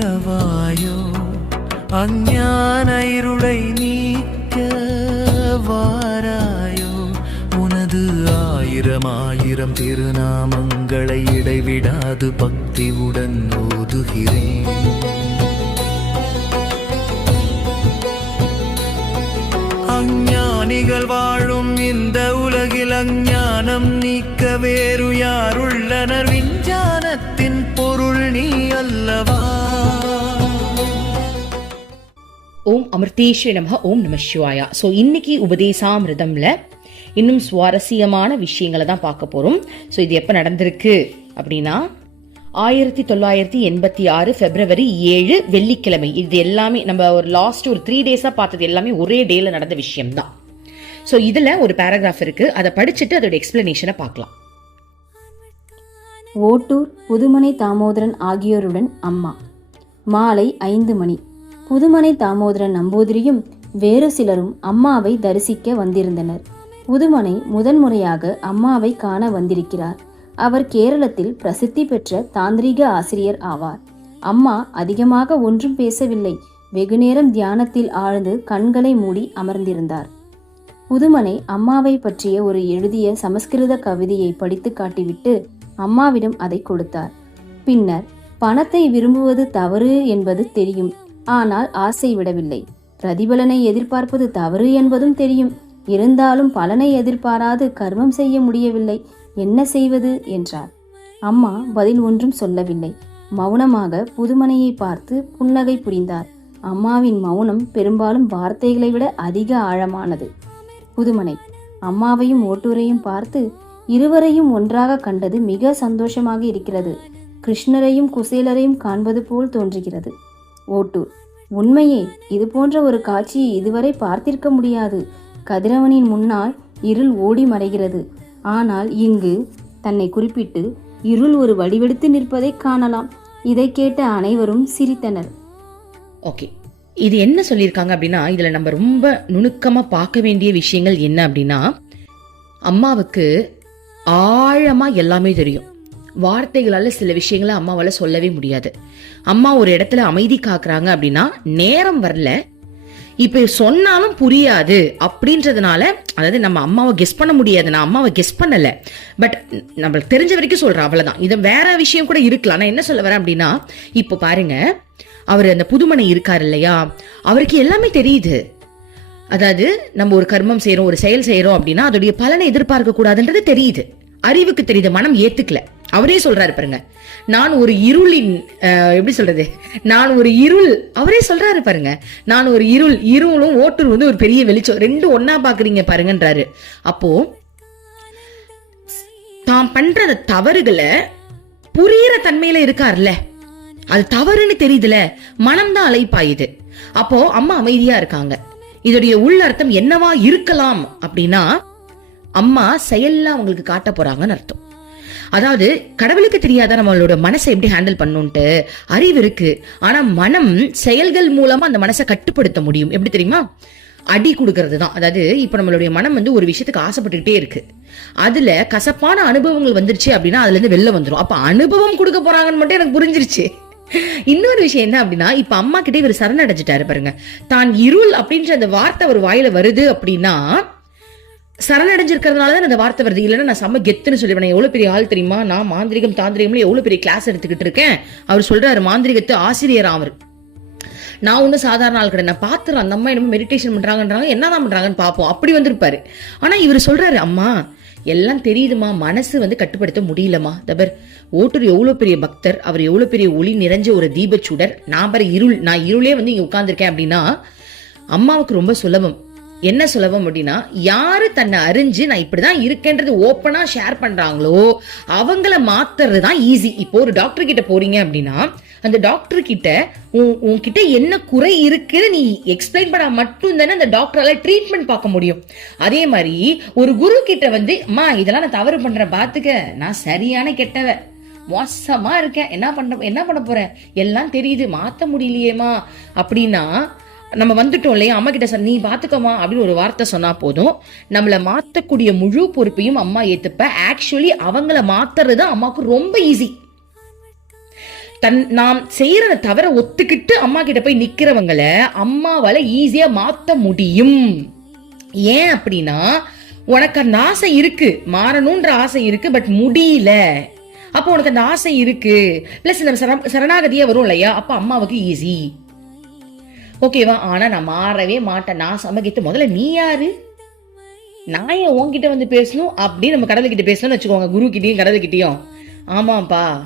இரவாயோ அஞ்ஞான இருளை நீக்க வாராயோ? உனது ஆயிரம் ஆயிரம் திருநாமங்களை இடைவிடாது பக்தியுடன் ஓதுகிறேன். அஞ்ஞானிகள் வாழும் இந்த உலகில் அஞ்ஞானம் நீக்க வேறு யாருள்ளனர்? விஞ்ஞானத்தை பொருள் நீ அல்லவா? ஓம் அமிர்தேஸ்வரி நமக ஓம் நம சிவாயா. ஸோ இன்னைக்கு உபதேசாமிரதம்ல இன்னும் சுவாரஸ்யமான விஷயங்களை தான் பார்க்க போறோம். ஸோ இது எப்போ நடந்திருக்கு அப்படின்னா ஆயிரத்தி தொள்ளாயிரத்தி எண்பத்தி ஆறு பிப்ரவரி ஏழு வெள்ளிக்கிழமை. இது எல்லாமே நம்ம ஒரு லாஸ்ட் ஒரு த்ரீ டேஸாக பார்த்தது எல்லாமே ஒரே டேல நடந்த விஷயம் தான் ஸோ இதில் ஒரு பேராகிராஃப் இருக்கு. அதை படிச்சுட்டு அதோட எக்ஸ்பிளனேஷனை பார்க்கலாம். ஓட்டூர் புதுமனை தாமோதரன் ஆகியோருடன் அம்மா. மாலை ஐந்து மணி. புதுமனை தாமோதரன் நம்பூதிரியும் வேறு சிலரும் அம்மாவை தரிசிக்க வந்திருந்தனர். புதுமனை முதன்முறையாக அம்மாவை காண வந்திருக்கிறார். அவர் கேரளத்தில் பிரசித்தி பெற்ற தாந்திரிக ஆசிரியர் ஆவார். அம்மா அதிகமாக ஒன்றும் பேசவில்லை. வெகுநேரம் தியானத்தில் ஆழ்ந்து கண்களை மூடி அமர்ந்திருந்தார். புதுமனை அம்மாவை பற்றிய ஒரு எழுதிய சமஸ்கிருத கவிதையை படித்து காட்டிவிட்டு அம்மாவிடம் அதை கொடுத்தார். பின்னர் பணத்தை விரும்புவது தவறு என்பது தெரியும். ஆனால் ஆசை விடவில்லை. பிரதிபலனை எதிர்பார்ப்பது தவறு என்பதும் தெரியும். இருந்தாலும் பலனை எதிர்பாராது கர்மம் செய்ய முடியவில்லை. என்ன செய்வது? என்றார். அம்மா பதில் ஒன்றும் சொல்லவில்லை. மௌனமாக புதுமனையை பார்த்து புன்னகை புரிந்தார். அம்மாவின் மௌனம் பெரும்பாலும் வார்த்தைகளை விட அதிக ஆழமானது. புதுமனை அம்மாவையும் ஓட்டூரையும் பார்த்து இருவரையும் ஒன்றாக கண்டது மிக சந்தோஷமாக இருக்கிறது. கிருஷ்ணரையும் குசேலரையும் காண்பது போல் தோன்றுகிறது. ஓட்டூர். உண்மையே இது போன்ற ஒரு காட்சியை இதுவரை பார்த்திருக்க முடியாது. கதிரவனின் முன்னால் இருள் ஓடி மறைகிறது. ஆனால் இங்கு தன்னை குறிப்பிட்டு இருள் ஒரு வடிவெடுத்து நிற்பதை காணலாம். இதை கேட்ட அனைவரும் சிரித்தனர். ஓகே. இது என்ன சொல்லியிருக்காங்க அப்படின்னா இதில் நம்ம ரொம்ப நுணுக்கமாக பார்க்க வேண்டிய விஷயங்கள் என்ன அப்படின்னா அம்மாவுக்கு ஆழமாக எல்லாமே தெரியும். வார்த்தைகளால் சில விஷயங்களை அம்மாவால் சொல்லவே முடியாது. அம்மா ஒரு இடத்துல அமைதி காக்குறாங்க அப்படின்னா நேரம் வரல. இப்போ சொன்னாலும் புரியாது அப்படின்றதுனால அதாவது நம்ம அம்மாவை கெஸ் பண்ண முடியாது. நான் அம்மாவை கெஸ் பண்ணல. பட் நம்மளுக்கு தெரிஞ்ச வரைக்கும் சொல்கிறேன் அவ்வளோதான் இதை வேற விஷயம் கூட இருக்கலாம். நான் என்ன சொல்ல வரேன் அப்படின்னா இப்போ பாருங்க அவர் அந்த புதுமனை இருக்கார் இல்லையா? அவருக்கு எல்லாமே தெரியுது. அதாவது நம்ம ஒரு கர்மம் செய்யறோம் ஒரு செயல் செய்யறோம் அப்படின்னா அதோடைய பலனை எதிர்பார்க்க கூடாதுன்றது தெரியுது. அறிவுக்கு தெரியுது மனம் ஏத்துக்கல. அவரே சொல்றாரு பாருங்க. நான் ஒரு இருளின் எப்படி சொல்றது? நான் ஒரு இருள் அவரே சொல்றாரு பாருங்க. நான் ஒரு இருள் இருளும் ஓட்டூர் வந்து ஒரு பெரிய வெளிச்சம். ரெண்டும் ஒன்னா பாக்குறீங்க பாருங்கன்றாரு. அப்போ தான் பண்ற அந்த தவறுகளை புரியிற தன்மையில இருக்கார்ல. அது தவறுன்னு தெரியுதுல. மனம்தான் அலைப்பாயுது. அப்போ அம்மா அமைதியா இருக்காங்க. இதோடைய உள்ளர்த்தம் என்னவா இருக்கலாம் அப்படின்னா அம்மா செயல்ல அவங்களுக்கு காட்ட போறாங்கன்னு அர்த்தம். அதாவது கடவுளுக்கு தெரியாத நம்மளோட மனசை எப்படி ஹேண்டில் பண்ணுன்ட்டு அறிவு இருக்கு. ஆனா மனம் செயல்கள் மூலமா அந்த மனசை கட்டுப்படுத்த முடியும். எப்படி தெரியுமா? அடி கொடுக்கறது தான். அதாவது இப்போ நம்மளுடைய மனம் வந்து ஒரு விஷயத்துக்கு ஆசைப்பட்டுக்கிட்டே இருக்கு. அதுல கசப்பான அனுபவங்கள் வந்துருச்சு அப்படின்னா அதுல இருந்து வெளில வந்துடும் அப்ப அனுபவம் கொடுக்க போறாங்கன்னு மட்டும் எனக்கு புரிஞ்சிருச்சு. இன்னொரு விஷயம் என்ன அப்படின்னா இப்ப அம்மா கிட்ட இவர் சரணடைஞ்சிட்டாரு பாருங்க. தான் இருள் அப்படின்ற அந்த வார்த்தை ஒரு வாயில வருது அப்படின்னா சரணடைஞ்சிருக்கிறதுனால தான் அந்த வார்த்தை வருது. இல்லைன்னா நான் செம்ம கெத்துன்னு சொல்லுவேன் எவ்வளோ எவ்வளவு பெரிய ஆள் தெரியுமா? நான் மாந்திரிகம் தாந்திரிகம்ல எவ்வளவு பெரிய கிளாஸ் எடுத்துக்கிட்டு இருக்கேன். அவர் சொல்றாரு மாந்திரிகத்து ஆசிரியர் அவர். நான் ஒன்றும் சாதாரண ஆள் கிடையாது. நான் பார்த்துறேன் அந்த அம்மா என்னமோ மெடிடேஷன் பண்ணுறாங்கன்றாங்க என்னதான் பண்ணுறாங்கன்னு பார்ப்போம் அப்படி வந்திருப்பாரு. ஆனால் இவர் சொல்கிறாரு அம்மா எல்லாம் தெரியுதுமா மனசு வந்து கட்டுப்படுத்த முடியலம்மா. தபர் ஓட்டர் எவ்வளவு பெரிய பக்தர் அவர் எவ்வளவு பெரிய ஒளி நிறைஞ்ச ஒரு தீபச்சூடர். நான் பாரு இருள் நான் இருளே வந்து இங்க உட்காந்துருக்கேன் அப்படின்னா அம்மாவுக்கு ரொம்ப சுலபம். என்ன சுலபம் அப்படின்னா யாரு தன்னை அறிஞ்சு நான் இப்படிதான் இருக்கேன்றது ஓப்பனா ஷேர் பண்றாங்களோ அவங்கள மாத்துறது தான் ஈஸி இப்போ ஒரு டாக்டர் கிட்ட போறீங்க அப்படின்னா அந்த டாக்டர் கிட்ட உன் உன்கிட்ட என்ன குறை இருக்குன்னு நீ எக்ஸ்பிளைன் பண்ணா மட்டும் தானே அந்த டாக்டரால ட்ரீட்மெண்ட் பார்க்க முடியும். அதே மாதிரி ஒரு குரு கிட்ட வந்து அம்மா இதெல்லாம் நான் தவறு பண்றேன் பாத்துக்க. நான் சரியான கெட்டவன். மோசமா இருக்கேன். என்ன பண்ண என்ன பண்ண போறேன்? எல்லாம் தெரியுது. மாத்த முடியலையேமா அப்படின்னா நம்ம வந்துட்டோம் இல்லையா? அம்மா கிட்ட சார் நீ பாத்துக்கோமா அப்படின்னு ஒரு வார்த்தை சொன்னா போதும். நம்மளை மாத்தக்கூடிய முழு பொறுப்பையும் அம்மா ஏத்துப்ப. ஆக்சுவலி அவங்கள மாத்துறது அம்மாவுக்கு ரொம்ப ஈஸி தன் நாம் செய்யறத தவிர ஒத்துக்கிட்டு அம்மா கிட்ட போய் நிக்கிறவங்கள அம்மாவால ஈஸியா மாத்த முடியும். ஏன் அப்படின்னா உனக்கு அந்த ஆசை இருக்கு. மாறணும்ன்ற ஆசை இருக்கு பட் முடியல. அப்போ உனக்கு அந்த ஆசை இருக்கு. பிளஸ் இந்த சரண- வரும் இல்லையா? அப்ப அம்மாவுக்கு ஈஸி ஓகேவா ஆனா நான் மாறவே மாட்டேன். நான் சமகித்து முதல்ல நீ யாரு? நான் ஏன் உன்கிட்ட வந்து பேசணும்? அப்படின்னு நம்ம கடவுள்கிட்ட பேசணும்னு வச்சுக்கோங்க. குரு கிட்டயும் கடவுள்கிட்டயும். ஆமாப்பா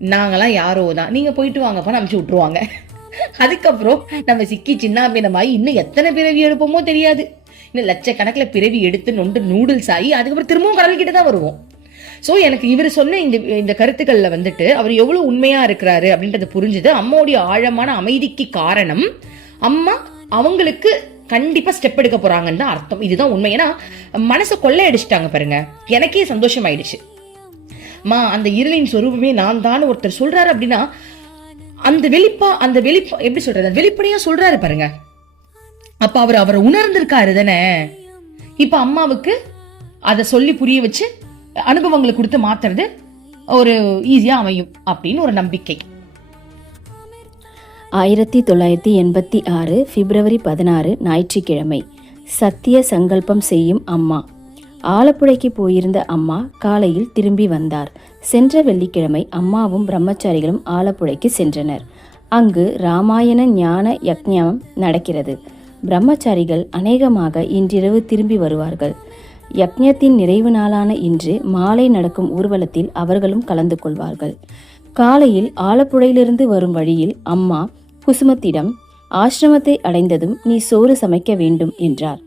நாங்களாம் யாரோ தான். நீங்க போயிட்டு வாங்கப்பா அனுப்பிச்சு விட்டுருவாங்க. அதுக்கப்புறம் நம்ம சிக்கி சின்ன அப்படின்னமாயி இன்னும் எத்தனை பிறவி எடுப்போமோ தெரியாது. இன்னும் லட்சக்கணக்கில் பிறவி எடுத்து நொண்டு நூடுல்ஸ் ஆகி அதுக்கப்புறம் திரும்பவும் கடவுள்கிட்ட தான் வருவோம். ஸோ எனக்கு இவர் சொன்ன இந்த இந்த கருத்துக்களில் வந்துட்டு அவர் எவ்வளோ உண்மையாக இருக்கிறாரு அப்படின்றது புரிஞ்சுது. அம்மாவுடைய ஆழமான அமைதிக்கு காரணம் அம்மா அவங்களுக்கு கண்டிப்பாக ஸ்டெப் எடுக்க போறாங்கன்னு தான் அர்த்தம். இதுதான் உண்மை. ஏன்னா மனசை கொள்ளையடிச்சிட்டாங்க பாருங்க. எனக்கே சந்தோஷம் ஆயிடுச்சு மா அந்த இருளின் சொரூபமே நான் தான் ஒருத்தர் சொல்றாரு அப்படின்னா அந்த வெளிப்பா அந்த வெளிப்பா எப்படி சொல்றது? அந்த வெளிப்படையா சொல்றாரு பாருங்க. அப்ப அவர் அவரை உணர்ந்திருக்காரு தானே. இப்ப அம்மாவுக்கு அதை சொல்லி புரிய வச்சு அனுபவங்களை கொடுத்து மாத்துறது ஒரு ஈஸியா அமையும் அப்படின்னு ஒரு நம்பிக்கை. ஆயிரத்தி தொள்ளாயிரத்தி எண்பத்தி ஆறு பிப்ரவரி பதினாறு ஞாயிற்றுக்கிழமை. சத்திய சங்கல்பம் செய்யும் அம்மா. ஆலப்புழைக்கு போயிருந்த அம்மா காலையில் திரும்பி வந்தார். சென்ற வெள்ளிக்கிழமை அம்மாவும் பிரம்மச்சாரிகளும் ஆலப்புழைக்கு சென்றனர். அங்கு ராமாயண ஞான யக்ஞம் நடக்கிறது. பிரம்மச்சாரிகள் அநேகமாக இன்றிரவு திரும்பி வருவார்கள். யக்ஞத்தின் நிறைவு நாளான இன்று மாலை நடக்கும் ஊர்வலத்தில் அவர்களும் கலந்து கொள்வார்கள். காலையில் ஆலப்புழையிலிருந்து வரும் வழியில் அம்மா குசுமத்திடம் ஆசிரமத்தை அடைந்ததும் நீ சோறு சமைக்க வேண்டும் என்றார்.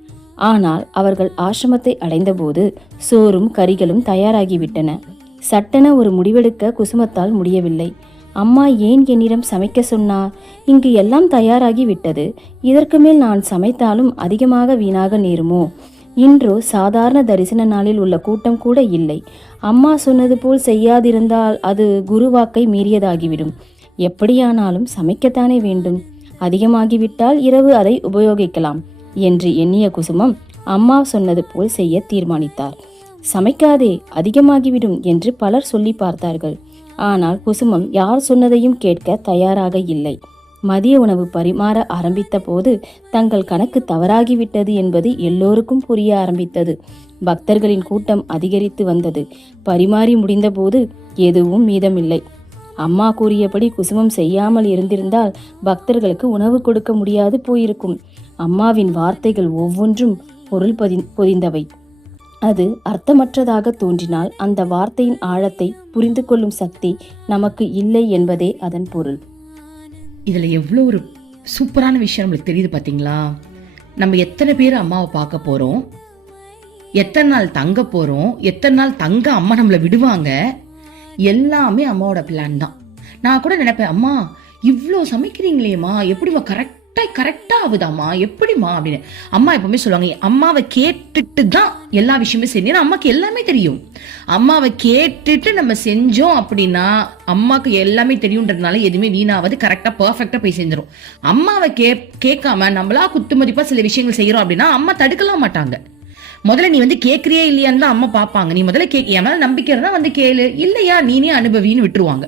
ஆனால் அவர்கள் ஆசிரமத்தை அடைந்தபோது சோறும் கறிகளும் தயாராகிவிட்டன. சட்டென ஒரு முடிவெடுக்க குசுமத்தால் முடியவில்லை. அம்மா ஏன் என்னிடம் சமைக்க சொன்னார் இங்கு எல்லாம் தயாராகி விட்டது இதற்கு மேல் நான் சமைத்தாலும் அதிகமாக வீணாக நேருமோ? இன்றோ சாதாரண தரிசன நாளில் உள்ள கூட்டம் கூட இல்லை. அம்மா சொன்னது போல் செய்யாதிருந்தால் அது குருவாக்கை மீறியதாகிவிடும். எப்படியானாலும் சமைக்கத்தானே வேண்டும். அதிகமாகிவிட்டால் இரவு அதை உபயோகிக்கலாம் என்று எண்ணிய குசுமம் அம்மா சொன்னது போல் செய்ய தீர்மானித்தார். சமைக்காதே அதிகமாகிவிடும் என்று பலர் சொல்லி பார்த்தார்கள். ஆனால் குசுமம் யார் சொன்னதையும் கேட்க தயாராக இல்லை. மதிய உணவு பரிமாற ஆரம்பித்த போது தங்கள் கணக்கு தவறாகிவிட்டது என்பது எல்லோருக்கும் புரிய ஆரம்பித்தது. பக்தர்களின் கூட்டம் அதிகரித்து வந்தது. பரிமாறி முடிந்தபோது எதுவும் மீதமில்லை. அம்மா கூறியபடி குசுமம் செய்யாமல் இருந்திருந்தால் பக்தர்களுக்கு உணவு கொடுக்க முடியாது போயிருக்கும். அம்மாவின் வார்த்தைகள் ஒவ்வொன்றும் பொருள் பொதி பொதிந்தவை. அது அர்த்தமற்றதாக தோன்றினால் அந்த வார்த்தையின் ஆழத்தை புரிந்து கொள்ளும் சக்தி நமக்கு இல்லை என்பதே அதன் பொருள். இதில் எவ்வளோ ஒரு சூப்பரான விஷயம் நம்மளுக்கு தெரியுது பார்த்தீங்களா நம்ம எத்தனை பேர் அம்மாவை பார்க்க போகிறோம் எத்தனை நாள் தங்க போகிறோம் எத்தனை நாள் தங்க அம்மா நம்மளை விடுவாங்க? எல்லாமே அம்மாவோட பிளான் தான். நான் கூட நினைப்பேன் அம்மா இவ்வளோ சமைக்கிறீங்களேம்மா எப்படிம்மா கரெக்ட் கரெக்டா ஆகுதாம்மா? எப்படிம்மா அப்படின்னு? அம்மா எப்பவுமே சொல்லுவாங்க அம்மாவை கேட்டுட்டு தான் எல்லா விஷயமே செய்யணும். அம்மாக்கு எல்லாமே தெரியும். அம்மாவை கேட்டுட்டு நம்ம செஞ்சோம் அப்படின்னா அம்மாக்கு எல்லாமே தெரியுன்றதுனால எதுவுமே வீணாவது கரெக்டா பர்ஃபெக்டா போய் செஞ்சிடும் அம்மாவை கே கேட்காம நம்மளா குத்துமதிப்பாக சில விஷயங்கள் செய்யறோம் அப்படின்னா அம்மா தடுக்கலாம் மாட்டாங்க. முதல்ல நீ வந்து கேட்குறியே இல்லையான்னு தான் அம்மா பார்ப்பாங்க. நீ முதல்ல கே என் நம்பிக்கை இருந்தா வந்து கேளு. இல்லையா நீனே அனுபவின்னு விட்டுருவாங்க.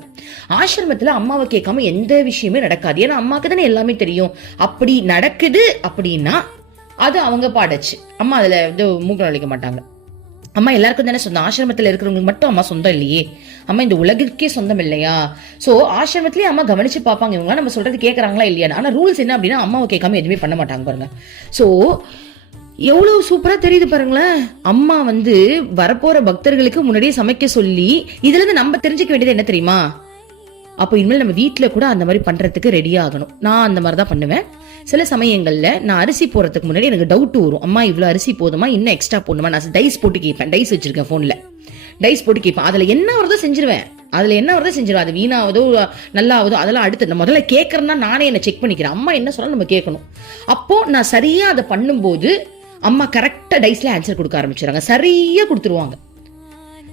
ஆசிரமத்தில் அம்மாவை கேட்காம எந்த விஷயமே நடக்காது. ஏன்னா அம்மாவுக்கு தானே எல்லாமே தெரியும். அப்படி நடக்குது அப்படின்னா அது அவங்க பாடச்சு. அம்மா அதில் வந்து மூக்க நுழைக்க மாட்டாங்க. அம்மா எல்லாருக்கும் தானே சொந்தம். ஆசிரமத்தில் இருக்கிறவங்களுக்கு மட்டும் அம்மா சொந்தம் இல்லையே. அம்மா இந்த உலகிற்கே சொந்தம் இல்லையா? ஸோ ஆசிரமத்திலேயே அம்மா கவனிச்சு பார்ப்பாங்க. இவங்க நம்ம சொல்றது கேட்குறாங்களா இல்லையா ஆனால் ரூல்ஸ் என்ன அப்படின்னா அம்மாவை கேட்காம எதுவுமே பண்ண மாட்டாங்க பாருங்க. ஸோ எவ்வளோ சூப்பராக தெரியுது பாருங்களேன். அம்மா வந்து வரப்போற பக்தர்களுக்கு முன்னாடியே சமைக்க சொல்லி இதுலேருந்து நம்ம தெரிஞ்சுக்க வேண்டியது என்ன தெரியுமா? அப்போ இனிமேல் நம்ம வீட்டில் கூட அந்த மாதிரி பண்ணுறதுக்கு ரெடி ஆகணும். நான் அந்த மாதிரி தான் பண்ணுவேன். சில சமயங்களில் நான் அரிசி போடுறதுக்கு முன்னாடி எனக்கு டவுட் வரும். அம்மா இவ்வளோ அரிசி போதுமா? இன்னும் எக்ஸ்ட்ரா போடணுமா? நான் டைஸ் போட்டு கேட்பேன். டைஸ் வச்சிருக்கேன் ஃபோனில் டைஸ் போட்டு கேட்பேன். அதில் என்ன வருதோ செஞ்சிருவேன். அதில் என்ன வருதோ செஞ்சிருவேன். அது வீணாவதோ நல்லாவதோ அதெல்லாம் அடுத்து நான் முதல்ல கேட்குறேன்னா நானே என்னை செக் பண்ணிக்கிறேன். அம்மா என்ன சொன்னாலும் நம்ம கேட்கணும். அப்போது நான் சரியாக அதை பண்ணும்போது அம்மா கரெக்டாக டைஸில் ஆன்சர் கொடுக்க ஆரம்பிச்சிடுறாங்க. சரியாக கொடுத்துருவாங்க.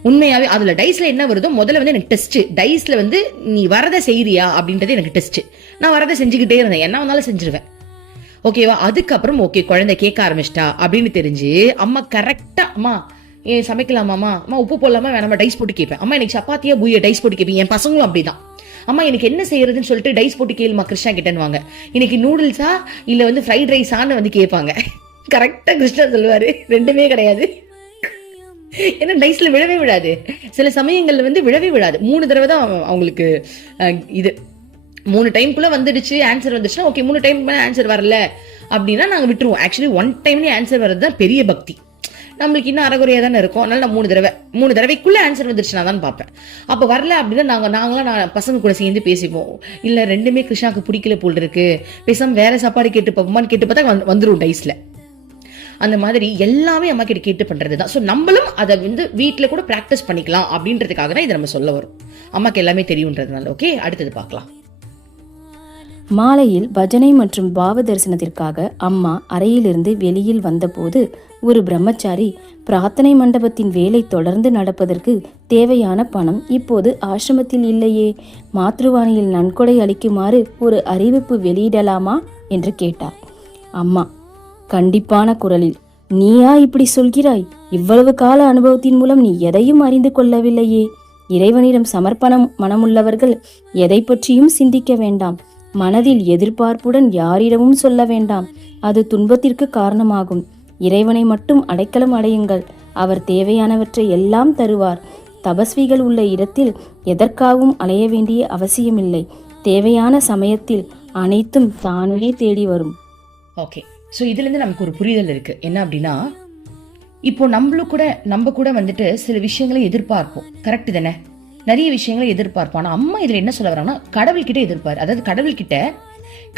உண்மையாவே அதுல டைஸ்ல என்ன வருதோ முதல்ல வந்து எனக்கு டெஸ்ட் டைஸ்ல வந்து நீ வரதை செய்யறியா அப்படின்றது எனக்கு டெஸ்ட் நான் வரதை செஞ்சுக்கிட்டே இருந்தேன். என்ன வந்தாலும் செஞ்சிருவேன். ஓகேவா அதுக்கப்புறம் ஓகே குழந்தை கேட்க ஆரம்பிச்சிட்டா அப்படின்னு தெரிஞ்சு அம்மா கரெக்டா அம்மா ஏ சமைக்கலாமாம்மா அம்மா? உப்பு போடலாமா? வேணாமா? டைஸ் போட்டு கேட்பேன். அம்மா எனக்கு சப்பாத்தியா பூய டைஸ் போட்டு கேட்பேன் என் பசங்களும் அப்படிதான். அம்மா எனக்கு என்ன செய்யறதுன்னு சொல்லிட்டு டைஸ் போட்டு கேளுமா கிருஷ்ணா கிட்டன்னுவாங்க. இன்னைக்கு நூடுல்ஸா இல்ல வந்து ஃப்ரைட் ரைஸான்னு வந்து கேட்பாங்க. கரெக்டா கிருஷ்ணா சொல்லுவாரு. ரெண்டுமே கிடையாது. ஏன்னா டைஸ்ல விழவே விழாது. சில சமயங்கள்ல வந்து விழவே விழாது. மூணு தடவை தான் அவங்களுக்கு இது. மூணு டைம்குள்ள வந்துடுச்சு ஆன்சர் வந்துச்சுன்னா ஓகே மூணு டைம் ஆன்சர் வரல அப்படின்னா நாங்கள் விட்டுருவோம். ஆக்சுவலி ஒன் டைம்லேயே ஆன்சர் வர்றது தான் பெரிய பக்தி. நம்மளுக்கு இன்னும் அறகுறையாக தானே இருக்கும். அதனால நான் மூணு தடவை மூணு தடவைக்குள்ளே ஆன்சர் வந்துருச்சு நான் தான் பார்ப்பேன். அப்போ வரல அப்படின்னா நாங்கள் நாங்களாம் நான் பசங்க கூட சேர்ந்து பேசிப்போம். இல்லை ரெண்டுமே கிருஷ்ணாக்கு பிடிக்கல போல் இருக்கு. பேசாமல் வேற சாப்பாடு கேட்டு பார்ப்போமான்னு கேட்டு பார்த்தா வந்துடும் டைஸில் அந்த மாதிரி எல்லாமே அம்மா கிட்ட கேட்டு பண்ணுறது தான் ஸோ நம்மளும் அதை வந்து வீட்டில் கூட ப்ராக்டிஸ் பண்ணிக்கலாம் அப்படின்றதுக்காக தான் இதை நம்ம சொல்ல வரும். அம்மாக்கு எல்லாமே தெரியுன்றதுனால ஓகே அடுத்தது பார்க்கலாம். மாலையில் பஜனை மற்றும் பாவ தரிசனத்திற்காக அம்மா அறையிலிருந்து வெளியில் வந்தபோது ஒரு பிரம்மச்சாரி பிரார்த்தனை மண்டபத்தின் வேலை தொடர்ந்து நடப்பதற்கு தேவையான பணம் இப்போது ஆசிரமத்தில் இல்லையே. மாத்ருவாணியில் நன்கொடை அளிக்குமாறு ஒரு அறிவிப்பு வெளியிடலாமா? என்று கேட்டார். அம்மா கண்டிப்பான குரலில் நீயா இப்படி சொல்கிறாய்? இவ்வளவு கால அனுபவத்தின் மூலம் நீ எதையும் அறிந்து கொள்ளவில்லையே. இறைவனிடம் சமர்ப்பணம் மனமுள்ளவர்கள் எதை பற்றியும் சிந்திக்க வேண்டாம். மனதில் எதிர்பார்ப்புடன் யாரிடமும் சொல்ல வேண்டாம். அது துன்பத்திற்கு காரணமாகும். இறைவனை மட்டும் அடைக்கலம் அடையுங்கள். அவர் தேவையானவற்றை எல்லாம் தருவார். தபஸ்விகள் உள்ள இடத்தில் எதற்காகவும் அலைய வேண்டிய அவசியமில்லை. தேவையான சமயத்தில் அனைத்தும் தானே தேடி வரும். ஓகே ஸோ இதுலேருந்து நமக்கு ஒரு புரிதல் இருக்குது என்ன அப்படின்னா இப்போ நம்மளும் கூட நம்ம கூட வந்துட்டு சில விஷயங்களை எதிர்பார்ப்போம். கரெக்டு தானே? நிறைய விஷயங்களை எதிர்பார்ப்போம். ஆனால் அம்மா இதில் என்ன சொல்ல வராங்கன்னா கடவுள்கிட்ட எதிர்பார் அதாவது கடவுள்கிட்ட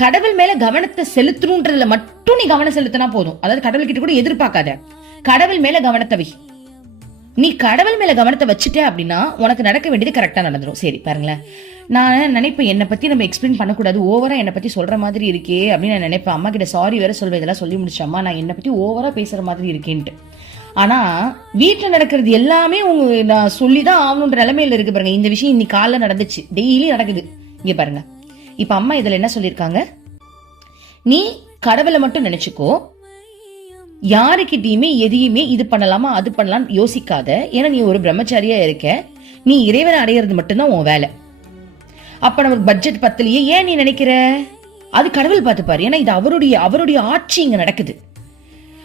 கடவுள் மேல கவனத்தை செலுத்தணுன்றதுல மட்டும் நீ கவனம் செலுத்தினா போதும். அதாவது கடவுள்கிட்ட கூட எதிர்பார்க்காத. கடவுள் மேல கவனத்தை வை. நீ கடவுள் மேல கவனத்தை வச்சுட்ட அப்படின்னா உனக்கு நடக்க வேண்டியது கரெக்டா நடந்துடும் சரி பாருங்களேன். நான் நினைப்பேன் என்னை பற்றி நம்ம எக்ஸ்பிளைன் பண்ணக்கூடாது. ஓவராக என்னை பற்றி சொல்கிற மாதிரி இருக்கே அப்படின்னு நான் நினைப்பேன். அம்மா கிட்ட சாரி வேற சொல்வேன் இதெல்லாம் சொல்லி முடிச்சம்மா நான் என்னை பற்றி ஓவராக பேசுகிற மாதிரி இருக்கேன்ட்டு. ஆனால் வீட்டில் நடக்கிறது எல்லாமே உங்க நான் சொல்லி தான் ஆகணுன்ற நிலமையில இருக்கு பாருங்க. இந்த விஷயம் இன்னைக்கு காலைல நடந்துச்சு. டெய்லி நடக்குது. இங்கே பாருங்க. இப்போ அம்மா இதில் என்ன சொல்லியிருக்காங்க? நீ கடவுளை மட்டும் நினைச்சுக்கோ. யாருக்கிட்டையுமே எதையுமே இது பண்ணலாமா அது பண்ணலாம் யோசிக்காத. ஏன்னா நீ ஒரு பிரம்மச்சாரியா இருக்க. நீ இறைவனை அடையிறது மட்டும்தான் உன் வேலை. அப்ப நமக்கு பட்ஜெட் பத்தலையே. ஏன் நீ நினைக்கிற? அது கடவுள் பார்த்துப்பாரு. ஏன்னா இது அவருடைய அவருடைய ஆட்சி இங்க நடக்குது.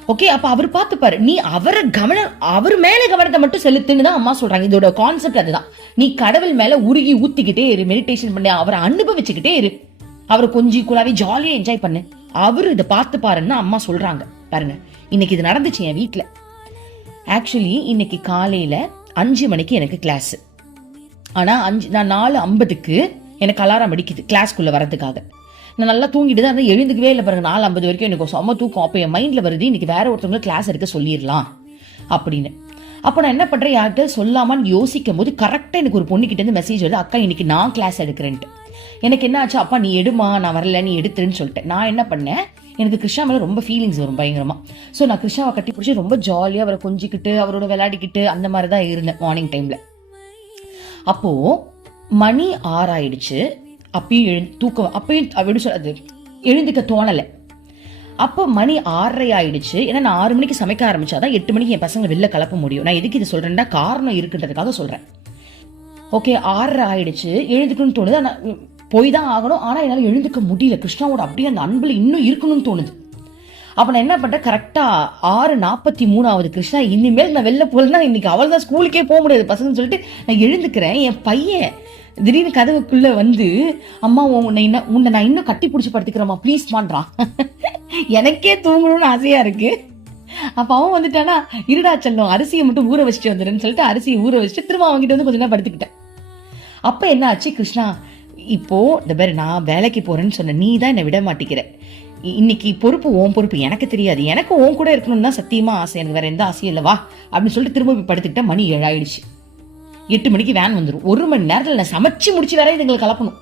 ஓகே அப்ப அவர் பார்த்துப்பாரு. நீ அவரை கவனம் அவர் மேல கவனத்தை மட்டும் செலுத்துன்னு தான் அம்மா சொல்றாங்க. இதோட கான்செப்ட் அதுதான். நீ கடவுள் மேல உருகி ஊத்திக்கிட்டே இரு. மெடிடேஷன் பண்ணி. அவரை அனுபவிச்சுக்கிட்டே இரு. அவரை கொஞ்சி குழாவி ஜாலியா என்ஜாய் பண்ணு. அவரு இதை பார்த்து பாருன்னு அம்மா சொல்றாங்க. பாருங்க. இன்னைக்கு இது நடந்துச்சு என் வீட்டில் ஆக்சுவலி இன்னைக்கு காலையில அஞ்சு மணிக்கு எனக்கு கிளாஸ் ஆனா அஞ்சு நான் நாலு ஐம்பதுக்கு எனக்கு அலாரம் அடிக்குது கிளாஸ்க்குள்ளே வரதுக்காக நான் நல்லா தூங்கிட்டு தான் இருந்தேன், எழுந்துக்கவே இல்லை பாருங்க. நாலு ஐம்பது வரைக்கும் எனக்கு செம்ம தூக்கம். அப்போ என் மைண்டில் வருது இன்னைக்கு வேற ஒருத்தவங்க கிளாஸ் எடுக்க சொல்லிடலாம் அப்படின்னு. அப்போ நான் என்ன பண்ணுறேன் யார்கிட்ட சொல்லாமான்னு யோசிக்கும் போது கரெக்டாக எனக்கு ஒரு பொண்ணு மெசேஜ் வருது. அக்கா இன்னைக்கு நான் கிளாஸ் எடுக்கிறேன்ட்டு. எனக்கு என்ன ஆச்சு? அப்பா நீ எடுமா நான் வரல நீ எடுத்துருன்னு சொல்லிட்டேன். நான் என்ன பண்ணேன்? எனக்கு கிருஷ்ணா மேலே ரொம்ப ஃபீலிங்ஸ் வரும் பயங்கரமாக ஸோ நான் கிருஷ்ணாவை கட்டி பிடிச்சி ரொம்ப ஜாலியாக அவரை கொஞ்சிக்கிட்டு அவரோட விளையாடிக்கிட்டு அந்த மாதிரி தான் இருந்தேன் மார்னிங் டைமில் அப்போது மணி ஆறாயிடுச்சு. அப்பயும் எழு தூக்கம் அப்பயும் அப்படி சொல்றது எழுந்துக்க தோணலை. அப்போ மணி ஆறரை ஆயிடுச்சு. ஏன்னா நான் ஆறு மணிக்கு சமைக்க ஆரம்பிச்சாதான் எட்டு மணிக்கு என் பசங்களை வெளில கிளப்ப முடியும். நான் எதுக்கு இது சொல்றேன்னா காரணம் இருக்குன்றதுக்காக சொல்றேன். ஓகே ஆறரை ஆயிடுச்சு. எழுந்துக்கணும்னு தோணுது. ஆனால் போய் தான் ஆகணும். ஆனால் என்னால் எழுந்துக்க முடியல. கிருஷ்ணாவோட அப்படியே அந்த அன்பில் இன்னும் இருக்கணும்னு தோணுது. அப்போ நான் என்ன பண்ணுறேன் கரெக்டாக ஆறு நாற்பத்தி மூணாவது கிருஷ்ணா இனிமேல் நான் வெளில போகலன்னா இன்னைக்கு அவள் தான் ஸ்கூலுக்கே போக முடியாது பசங்கன்னு சொல்லிட்டு நான் எழுந்துக்கிறேன். என் பையன் திடீர்னு கதவுக்குள்ளே வந்து அம்மா உன்னை இன்னும் உன்னை நான் இன்னும் கட்டி பிடிச்சி படுத்துக்கிறேம்மா ப்ளீஸ் பண்ணுறான் எனக்கே தூங்கணும்னு ஆசையாக இருக்குது அப்போ அவன் வந்துட்டானா இருடா செல்லும் அரிசியை மட்டும் ஊற வச்சுட்டு வந்துடுன்னு சொல்லிட்டு அரிசியை ஊற வச்சுட்டு திரும்ப அவன்கிட்ட வந்து கொஞ்ச நேரம் படுத்துக்கிட்டேன். அப்போ என்ன ஆச்சு கிருஷ்ணா? இப்போ இந்த பேர் நான் வேலைக்கு போறேன்னு சொன்ன நீ தான் என்னை விட மாட்டேங்கிற இ- இன்னைக்கு பொறுப்பு ஓன் பொறுப்பு எனக்கு தெரியாது. எனக்கு உன் கூட இருக்கணும்னு தான் சத்தியமா ஆசை. எனக்கு வேற எந்த ஆசையும் இல்லைவா அப்படின்னு சொல்லிட்டு திரும்ப போய் படுத்துக்கிட்டேன் மணி ஏழாயிடுச்சு. எட்டு மணிக்கு வேன் வந்துடும் ஒரு மணி நேரத்தில் நான் சமைச்சு முடிச்சு வேற இதுங்களை கலப்பணும்.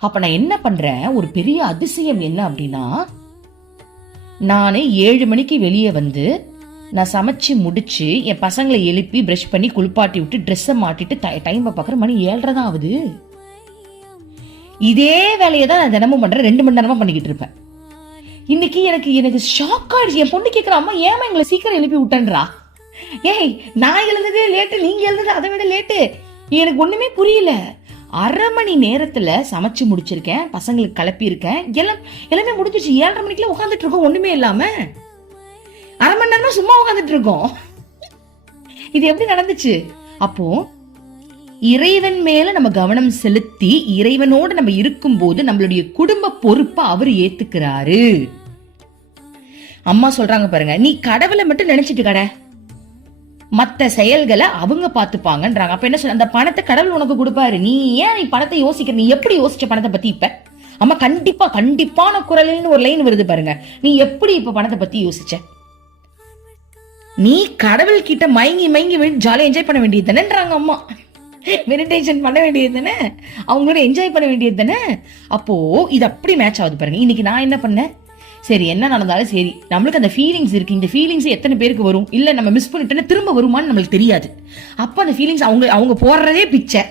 அப்போ நான் என்ன பண்ணுறேன் ஒரு பெரிய அதிசயம் என்ன அப்படின்னா நான் ஏழு மணிக்கு வெளியே வந்து நான் சமைச்சு முடிச்சு என் பசங்களை எழுப்பி ப்ரஷ் பண்ணி குளிப்பாட்டி விட்டு ட்ரெஸ்ஸை மாட்டிட்டு டைமை பார்க்குற மணி ஏழரை தான் ஆகுது. இதே வேலையை தான் நான் தினமும் பண்ணுறேன் ரெண்டு மணி நேரமாக பண்ணிக்கிட்டு இருப்பேன். இன்னைக்கு எனக்கு எனக்கு ஷாக் ஆயிடுச்சு என் பொண்ணு கேட்குற அம்மா ஏமா எங்களை சீக்கிரம் எழுப்பி விட்டேன்றா? ஏய் நான் எழுந்ததே லேட்டு நீங்க எழுந்தது அதை விட லேட்டு. எனக்கு ஒண்ணுமே புரியல. அரை மணி நேரத்துல சமைச்சு முடிச்சிருக்கேன் பசங்களுக்கு கிளப்பியிருக்கேன். எல்லாம் எல்லாமே முடிஞ்சிச்சு. ஏழரை மணிக்குள்ள உட்காந்துட்டு இருக்கோம் ஒண்ணுமே இல்லாம. அரை மணி நேரமா சும்மா உட்காந்துட்டு இருக்கோம். இது எப்படி நடந்துச்சு? அப்போ இறைவன் மேல நம்ம கவனம் செலுத்தி இறைவனோடு நம்ம இருக்கும்போது நம்மளுடைய குடும்ப பொறுப்பை அவர் ஏத்துக்கிறாரு. அம்மா சொல்றாங்க பாருங்க நீ கடவுளை மட்டும் நினைச்சிட்டு கடை. மற்ற செயல்களை அவங்க பார்த்துப்பாங்கன்றாங்க. அப்ப என்ன சொல்ல அந்த பணத்தை கடவுள் உனக்கு கொடுப்பாரு. நீ ஏன் நீ பணத்தை யோசிக்கிற? நீ எப்படி யோசிச்ச பணத்தை பத்தி இப்ப? அம்மா கண்டிப்பா கண்டிப்பான குரலில்னு ஒரு லைன் வருது பாருங்க. நீ எப்படி இப்ப பணத்தை பத்தி யோசிச்ச? நீ கடவுள் கிட்ட மயங்கி மயங்கி ஜாலியா என்ஜாய் பண்ண வேண்டியது தானேன்றாங்க அம்மா. மெடிடேஷன் பண்ண வேண்டியது தானே? அவங்களோட என்ஜாய் பண்ண வேண்டியது தானே? அப்போ இது அப்படி மேட்ச் ஆகுது பாருங்க. இன்னைக்கு நான் என்ன பண்ணேன்? சரி என்ன நடந்தாலும் சரி நம்மளுக்கு அந்த ஃபீலிங்ஸ் இருக்கு. இந்த ஃபீலிங்ஸ் எத்தனை பேருக்கு வரும்? இல்ல நம்ம மிஸ் பண்ணிட்டோன்னா திரும்ப வருமான்னு நம்மளுக்கு தெரியாது. அப்ப அந்த ஃபீலிங்ஸ் அவங்க அவங்க போடுறதே பிச்சை.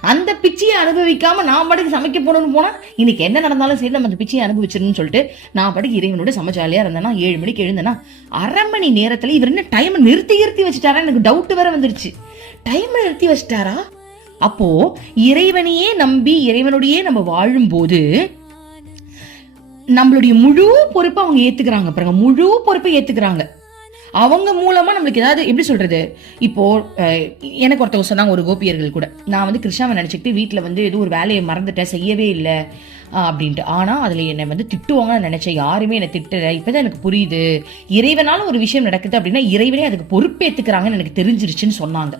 அந்த பிச்சையை அனுபவிக்காம நான் பாட்டுக்கு சமைக்க போகணும்னு போனா இன்னைக்கு என்ன நடந்தாலும் சரி நம்ம அந்த பிச்சையை அனுபவிச்சிடணும்னு சொல்லிட்டு நான் பாட்டுக்கு இறைவனோட சமைச்சாலியா இருந்தேன்னா ஏழு மணிக்கு எழுந்தேன்னா அரை மணி நேரத்துல இவர் என்ன டைம் நிறுத்தி நிறுத்தி வச்சுட்டாரா? எனக்கு டவுட் வேற வந்துருச்சு. டைம் நிறுத்தி வச்சுட்டாரா? அப்போ இறைவனையே நம்பி இறைவனுடையே நம்ம வாழும்போது நம்மளுடைய முழு பொறுப்பை அவங்க ஏத்துக்கிறாங்க. பாருங்க முழு பொறுப்பை ஏத்துக்கிறாங்க. அவங்க மூலமா நம்மளுக்கு ஏதாவது எப்படி சொல்றது? இப்போ எனக்கு ஒருத்தவங்க சொன்னாங்க ஒரு கோபியர்கள் கூட. நான் வந்து கிருஷ்ணாவை நினைச்சிட்டு வீட்டில் வந்து ஏதோ ஒரு வேலையை மறந்துட்டேன் செய்யவே இல்லை அப்படின்ட்டு. ஆனா அதுல என்னை வந்து திட்டுவாங்கன்னு நினைச்சேன். யாருமே என்னை திட்டலை. இப்பதான் எனக்கு புரியுது. இறைவனால ஒரு விஷயம் நடக்குது அப்படின்னா இறைவனே அதுக்கு பொறுப்பேத்துக்கிறாங்கன்னு எனக்கு தெரிஞ்சிருச்சுன்னு சொன்னாங்க.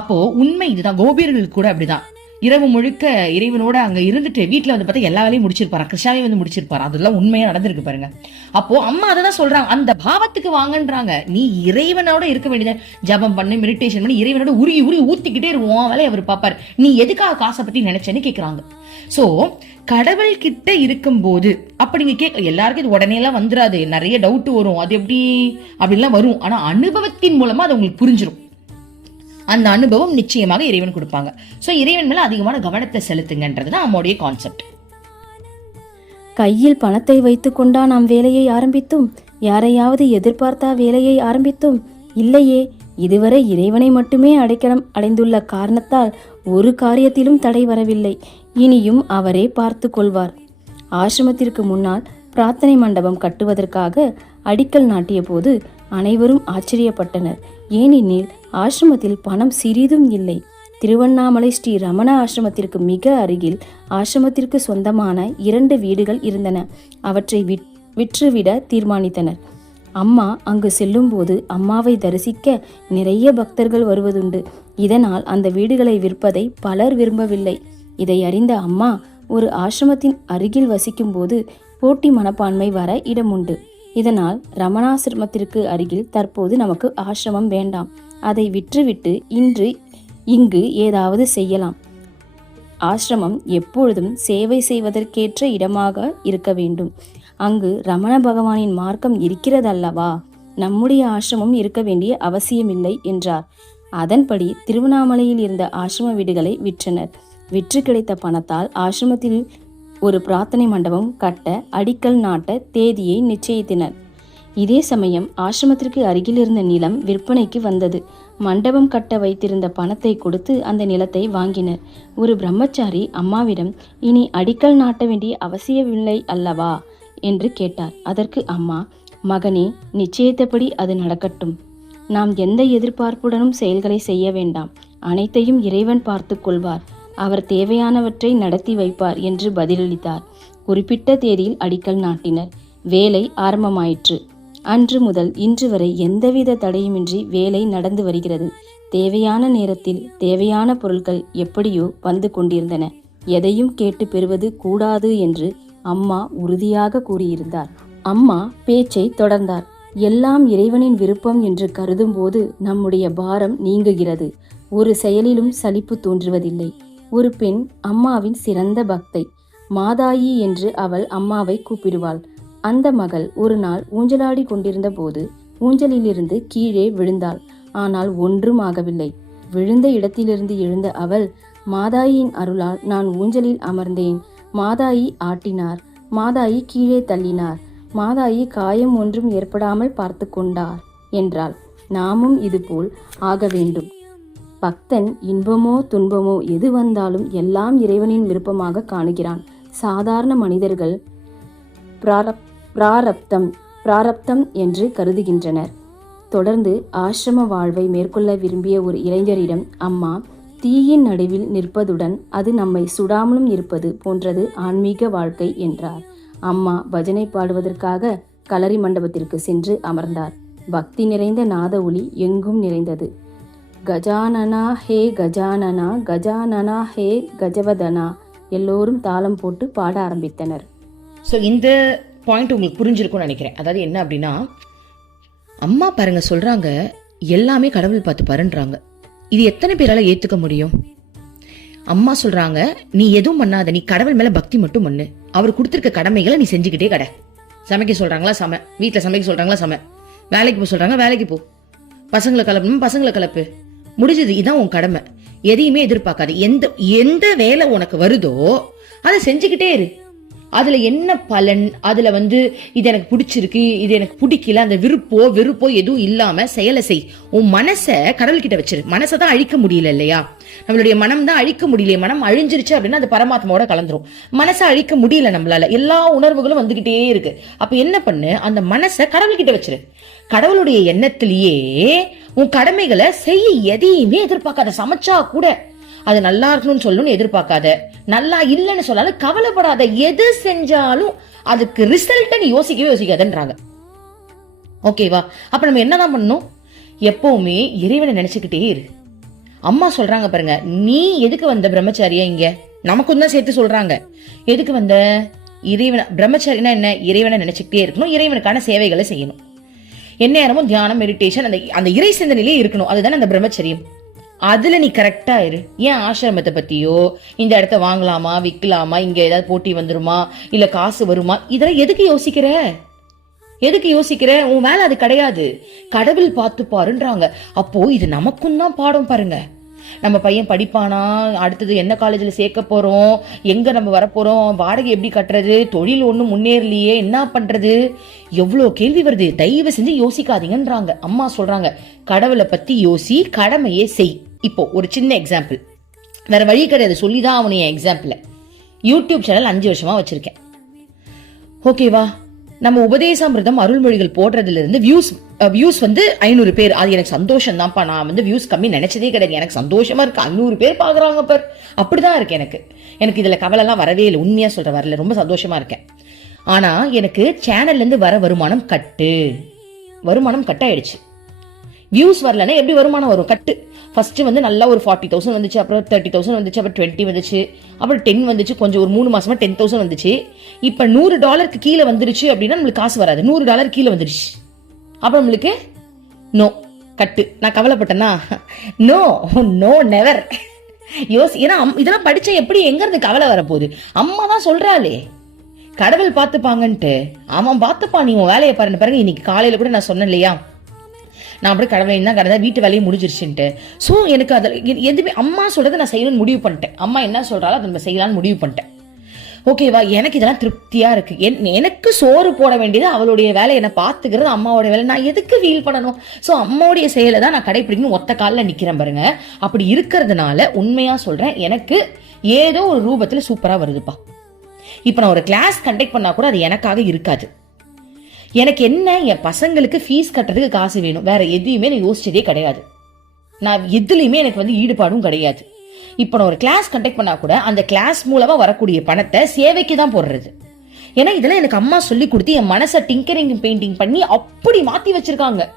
அப்போ உண்மை இதுதான். கோபியர்கள் கூட அப்படிதான். இரவு முழுக்க இறைவனோட அங்க இருந்துட்டு வீட்டில் வந்து பார்த்தா எல்லா வேலையும் முடிச்சிருப்பாரா? கிருஷ்ணாவே வந்து முடிச்சிருப்பாரு? அதெல்லாம் உண்மையா நடந்திருக்கு பாருங்க. அப்போ அம்மா அதை தான் சொல்றாங்க. அந்த பாவத்துக்கு வாங்கன்றாங்க. நீ இறைவனோட இருக்க வேண்டியது ஜபம் பண்ணி மெடிடேஷன் பண்ணி இறைவனோட உருகி உருகி ஊத்திக்கிட்டே இருக்கும் வேலையை அவர் பார்ப்பார். நீ எதுக்காக காசை பத்தி நினைச்சேன்னு கேக்குறாங்க. சோ கடவுள் கிட்ட இருக்கும்போது அப்ப நீங்க கேட்க எல்லாருக்கும் இது உடனே எல்லாம் வந்துடாது நிறைய டவுட் வரும். அது எப்படி? அப்படின்லாம் வரும். ஆனா அனுபவத்தின் மூலமா அது உங்களுக்கு புரிஞ்சிடும் அந்த அனுபவம் நிச்சயமாக இறைவன் கொடுப்பாங்க. ஸோ இறைவன் மேலே அதிகமான கவனத்தை செலுத்துங்கன்றது தான் அம்மாவுடைய கான்செப்ட் கையில் பணத்தை வைத்துக்கொண்டா நாம் வேலையை ஆரம்பித்தும் யாரையாவது எதிர்பார்த்தா வேலையை ஆரம்பித்தும் இல்லையே இதுவரை இறைவனை மட்டுமே அடைக்கலம் அடைந்துள்ள காரணத்தால் ஒரு காரியத்திலும் தடை வரவில்லை. இனியும் அவரே பார்த்து கொள்வார். ஆசிரமத்திற்கு முன்னால் பிரார்த்தனை மண்டபம் கட்டுவதற்காக அடிக்கல் நாட்டிய போது அனைவரும் ஆச்சரியப்பட்டனர். ஏனெனில் ஆசிரமத்தில் பணம் சிறிதும் இல்லை. திருவண்ணாமலை ஸ்ரீ ரமண ஆசிரமத்திற்கு மிக அருகில் ஆசிரமத்திற்கு சொந்தமான இரண்டு வீடுகள் இருந்தன. அவற்றை விட் விற்றுவிட தீர்மானித்தனர். அம்மா அங்கு செல்லும்போது அம்மாவை தரிசிக்க நிறைய பக்தர்கள் வருவதுண்டு. இதனால் அந்த வீடுகளை விற்பதை பலர் விரும்பவில்லை. இதை அறிந்த அம்மா ஒரு ஆசிரமத்தின் அருகில் வசிக்கும்போது போட்டி மனப்பான்மை வர இடமுண்டு. இதனால் ரமணாசிரமத்திற்கு அருகில் தற்போது நமக்கு ஆசிரமம் வேண்டாம். அதை விற்றுவிட்டு இன்று இங்கு ஏதாவது செய்யலாம். ஆசிரமம் எப்பொழுதும் சேவை செய்வதற்கேற்ற இடமாக இருக்க வேண்டும். அங்கு ரமண பகவானின் மார்க்கம் இருக்கிறதல்லவா? நம்முடைய ஆசிரமம் இருக்க வேண்டிய அவசியமில்லை என்றார். அதன்படி திருவண்ணாமலையில் இருந்த ஆசிரம வீடுகளை விற்றனர். விற்று கிடைத்த பணத்தால் ஆசிரமத்தில் ஒரு பிரார்த்தனை மண்டபம் கட்ட அடிக்கல் நாட்ட தேதியை நிச்சயித்தனர். இதே சமயம் ஆசிரமத்திற்கு அருகில் இருந்த நிலம் விற்பனைக்கு வந்தது. மண்டபம் கட்ட வைத்திருந்த பணத்தை கொடுத்து அந்த நிலத்தை வாங்கினர். ஒரு பிரம்மச்சாரி அம்மாவிடம் இனி அடிக்கல் நாட்ட வேண்டிய அவசியமில்லை அல்லவா? என்று கேட்டார். அதற்கு அம்மா மகனே நிச்சயித்தபடி அது நடக்கட்டும். நாம் எந்த எதிர்பார்ப்புடனும் செயல்களை செய்ய வேண்டாம். அனைத்தையும் இறைவன் பார்த்து கொள்வார். அவர் தேவையானவற்றை நடத்தி வைப்பார் என்று பதிலளித்தார். குறிப்பிட்ட தேதியில் அடிக்கல் நாட்டினர். வேலை ஆரம்பமாயிற்று. அன்று முதல் இன்று வரை எந்தவித தடையுமின்றி வேலை நடந்து வருகிறது. தேவையான நேரத்தில் தேவையான பொருட்கள் எப்படியோ வந்து கொண்டிருந்தன. எதையும் கேட்டு பெறுவது கூடாது என்று அம்மா உறுதியாக கூறியிருந்தார். அம்மா பேச்சை தொடர்ந்தார். எல்லாம் இறைவனின் விருப்பம் என்று கருதும்போது நம்முடைய பாரம் நீங்குகிறது. ஒரு செயலிலும் சலிப்பு தோன்றுவதில்லை. ஒரு பெண் அம்மாவின் சிறந்த பக்தை. மாதாயி என்று அவள் அம்மாவை கூப்பிடுவாள். அந்த மகள் ஒரு நாள் ஊஞ்சலாடி கொண்டிருந்த போது ஊஞ்சலிலிருந்து கீழே விழுந்தாள். ஆனால் ஒன்றும் ஆகவில்லை. விழுந்த இடத்திலிருந்து எழுந்த அவள் மாதாயியின் அருளால் நான் ஊஞ்சலில் அமர்ந்தேன். மாதாயி ஆட்டினார். மாதாயி கீழே தள்ளினார். மாதாயி காயம் ஒன்றும் ஏற்படாமல் பார்த்து கொண்டார் என்றாள். நாமும் இதுபோல் ஆக வேண்டும். பக்தன் இன்பமோ துன்பமோ எது வந்தாலும் எல்லாம் இறைவனின் விருப்பமாக காணுகிறான். சாதாரண மனிதர்கள் பிராரப் பிராரப்தம் பிராரப்தம் என்று கருதுகின்றனர். தொடர்ந்து ஆசிரம வாழ்வை மேற்கொள்ள விரும்பிய ஒரு இளைஞரிடம் அம்மா தீயின் நடுவில் நிற்பதுடன் அது நம்மை சுடாமலும் இருப்பது போன்றது ஆன்மீக வாழ்க்கை என்றார். அம்மா பஜனை பாடுவதற்காக களரி மண்டபத்திற்கு சென்று அமர்ந்தார். பக்தி நிறைந்த நாத ஒளி எங்கும் நிறைந்தது. கஜானனா ஹே கஜானனா கஜானனா ஹே கஜவதனா. எல்லோரும் தாளம் போட்டு பாட ஆரம்பித்தனர். ஸோ இந்த பாயிண்ட் உங்களுக்கு புரிஞ்சிருக்கும்னு நினைக்கிறேன். அதாவது என்ன அப்படின்னா அம்மா பாருங்க சொல்றாங்க எல்லாமே கடவுள் பார்த்து பாருன்றாங்க. இது எத்தனை பேரால ஏத்துக்க முடியும்? அம்மா சொல்றாங்க நீ எதுவும் பண்ணாத நீ கடவுள் மேல பக்தி மட்டும் பண்ணு. அவர் கொடுத்துருக்க கடமைகளை நீ செஞ்சுக்கிட்டே கடை. சமைக்க சொல்றாங்களா சம. வீட்டில் சமைக்க சொல்றாங்களா சம. வேலைக்கு போக சொல்றாங்க வேலைக்கு போ. பசங்களை கலப்பணும் பசங்களை கலப்பு. முடிஞ்சது இதுதான் உன் கடமை. எதையுமே எதிர்பார்க்காது. எந்த எந்த வேலை உனக்கு வருதோ அதை செஞ்சுக்கிட்டே இரு. அதுல என்ன பலன் அதுல வந்து இது எனக்கு பிடிச்சிருக்கு இது எனக்கு பிடிக்கல அந்த விருப்போ வெறுப்போ எதுவும் இல்லாம செயலை செய். உன் மனசை கடவுள்கிட்ட வச்சிரு. மனசை தான் அழிக்க முடியல இல்லையா? நம்மளுடைய மனம் தான் அழிக்க முடியல மனம் அழிஞ்சிருச்சு அப்படின்னா அது பரமாத்மாவோட கலந்துரும். மனசை அழிக்க முடியல நம்மளால. எல்லா உணர்வுகளும் வந்துகிட்டே இருக்கு. அப்ப என்ன பண்ணு? அந்த மனசை கடவுள்கிட்ட வச்சிரு. கடவுளுடைய எண்ணத்திலேயே உன் கடமைகளை செய்ய எதையுமே எதிர்பார்க்காத சமைச்சா கூட அது நல்லா இருக்கணும்னு சொல்லணும்னு எதிர்பார்க்காத நல்லா இல்லைன்னு சொன்னாலும் கவலைப்படாத எது செஞ்சாலும் அதுக்கு ரிசல்ட்டை நீ யோசிக்கவே யோசிக்காதன்றாங்க. ஓகேவா அப்ப நம்ம என்னதான் பண்ணணும்? எப்பவுமே இறைவனை நினைச்சுக்கிட்டே இரு. அம்மா சொல்றாங்க பாருங்க நீ எதுக்கு வந்த பிரம்மச்சாரியா இங்க? நமக்கும் தான் சேர்த்து சொல்றாங்க. எதுக்கு வந்த? இறைவனை பிரம்மச்சாரினா என்ன? இறைவனை நினைச்சுக்கிட்டே இருக்கணும் இறைவனுக்கான சேவைகளை செய்யணும். எந்நேரமும் தியானம் மெடிடேஷன் அந்த அந்த இறை சிந்தனையிலே இருக்கணும். அதுதானே அந்த பிரம்மச்சரியம். அதுல நீ கரெக்டா இரு. ஏன் ஆசிரமத்தை பத்தியோ இந்த இடத்த வாங்கலாமா விற்கலாமா இங்க ஏதாவது போட்டி வந்துருமா இல்ல காசு வருமா இதெல்லாம் எதுக்கு யோசிக்கிற? எதுக்கு யோசிக்கிற? உன் வேலை அது கிடையாது. கடவுள் பார்த்து பாருன்றாங்க அப்போ இது நமக்கும் தான் பாடம் பாருங்க. நம்ம பையன் படிப்பானா? அடுத்தது என்ன காலேஜில் சேர்க்க போகிறோம் எங்கே நம்ம வரப்போகிறோம் வாடகை எப்படி கட்டுறது? தொழில் ஒன்றும் முன்னேறலையே. என்ன பண்ணுறது எவ்வளோ கேள்வி வருது. தயவு செஞ்சு யோசிக்காதீங்கன்றாங்க. அம்மா சொல்கிறாங்க கடவுளை பற்றி யோசி கடமையே செய். இப்போ ஒரு சின்ன எக்ஸாம்பிள் வேற வழி கிடையாது. சொல்லிதான் அவனு என் எக்ஸாம்பிள் யூடியூப் சேனல் அஞ்சு வருஷமாக வச்சுருக்கேன். ஓகேவா நம்ம உபதேசாமிர்தம் அருள்மொழிகள் போடுறதுல இருந்து வியூஸ் வியூஸ் வந்து ஐநூறு பேர். அது எனக்கு சந்தோஷம் தான்ப்பா நான் வந்து வியூஸ் கம்மி நினைச்சதே கிடையாது. எனக்கு சந்தோஷமா இருக்கு. ஐநூறு பேர் பாக்குறாங்க பார். அப்படிதான் இருக்கு எனக்கு. எனக்கு இதுல கவலைலாம் வரவே இல்லை. உண்மையா சொல்ற வரல. ரொம்ப சந்தோஷமா இருக்கேன். ஆனா எனக்கு சேனல்ல இருந்து வர வருமானம் கட்டு. வருமானம் கட் ஆயிடுச்சு வியூஸ் வரலன்னா எப்படி வருமானம் வரும்? கட்டு ஃபர்ஸ்ட் வந்து நல்லா ஒரு ஃபார்ட்டி தௌசண்ட் வந்துச்சு அப்புறம் தேர்ட்டி தௌசண்ட் வந்துச்சு அப்புறம் டுவெண்ட்டி வந்துச்சு அப்புறம் டென் வந்துச்சு கொஞ்சம் ஒரு மூணு மாசமா டென் தௌசண்ட் வந்துச்சு. இப்போ நூறு டாலருக்கு கீழே வந்துருச்சு அப்படின்னா நம்மளுக்கு காசு வராது. நூறு டாலர் கீழே வந்துருச்சு. அப்புறம் நம்மளுக்கு நோ கட்டு நான் கவலைப்பட்டேன்னா நோ நோ நெவர் யோசி ஏன்னா அம்- இதெல்லாம் படிச்சா எப்படி எங்கேருந்து கவலை வரப்போகுது? அம்மா தான் சொல்றாளே. கடவுள் பார்த்துப்பாங்கன்ட்டு அவன் பார்த்துப்பான் நீ உன் வேலையை பாருன்னு. பாருங்க இன்னைக்கு காலையில கூட நான் சொன்னேன் இல்லையா? நான் அப்படியே கடவுளை தான் கடந்தா வீட்டு வேலையை முடிஞ்சிருச்சுன்ட்டு. ஸோ எனக்கு அதில் எ- எதுவுமே அம்மா சொல்கிறத நான் செய்யணும்னு முடிவு பண்ணிட்டேன். அம்மா என்ன சொல்கிறாலும் அதை நம்ம செய்யலாம்னு முடிவு பண்ணிட்டேன். ஓகேவா எனக்கு இதெல்லாம் திருப்தியாக இருக்குது என்- எனக்கு சோறு போட வேண்டியது அவளுடைய வேலை என்னை பார்த்துக்கிறது அம்மாவோட வேலை. நான் எதுக்கு ஃபீல் பண்ணணும்? ஸோ அம்மாவுடைய செயலை தான் நான் கடைப்பிடிக்கணும் ஒத்த காலில் நிற்கிறேன் பாருங்க. அப்படி இருக்கிறதுனால உண்மையாக சொல்கிறேன் எனக்கு ஏதோ ஒரு ரூபத்தில் சூப்பராக வருதுப்பா. இப்போ நான் ஒரு கிளாஸ் கண்டக்ட் பண்ணால் கூட அது எனக்காக இருக்காது. எனக்கு என்ன? என் பசங்களுக்கு ஃபீஸ் கட்டுறதுக்கு காசு வேணும். வேற எதையுமே நான் யோசிச்சதே கிடையாது. நான் எதுலையுமே எனக்கு வந்து ஈடுபாடும் கிடையாது. இப்போ நான் ஒரு கிளாஸ் கண்டக்ட் பண்ணா கூட அந்த கிளாஸ் மூலமா வரக்கூடிய பணத்தை சேவைக்கு தான் போடுறது. ஏன்னா இதெல்லாம் எனக்கு அம்மா சொல்லி கொடுத்து என் மனசை டிங்கரிங் பெயிண்டிங் பண்ணி அப்படி மாத்தி வச்சிருக்காங்க.